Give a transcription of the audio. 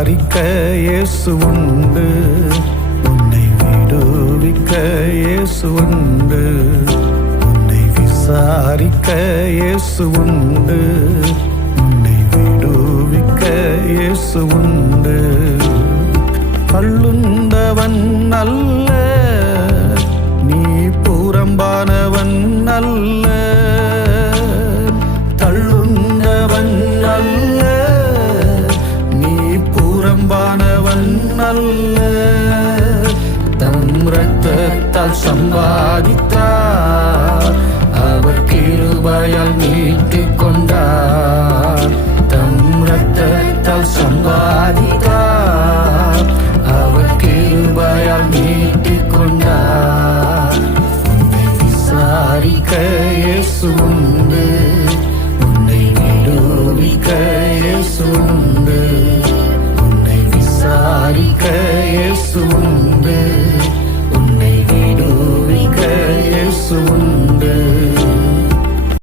விசாரிக்க இயேசு உண்டு, உன்னை விடுவிக்க இயேசு உண்டு. உன்னை விசாரிக்க இயேசு உண்டு, உன்னை விடுவிக்க இயேசு உண்டு. கள்ளுண்டவன் அல்ல, நீ புறம்பானவன் அல்ல. தள்ளுண்டவன் அல்ல, நீ புறம்பானவன் அல்ல. தம் இரத்தத்தால் சம்பாதித்தார், அவர் கிருபையால் மீட்டுக் கொண்டார். தம் இரத்தத்தால் சம்பாதித்தார், அவர் கிருபையால் மீட்டுக் கொண்டார். உன்னை விசாரிக்க இயேசு உண்டு, உன்னை விடுவிக்க இயேசு உண்டு. உன்னை விசாரிக்க இயேசு உண்டு, உன்னை விடுவிக்க இயேசு உண்டு.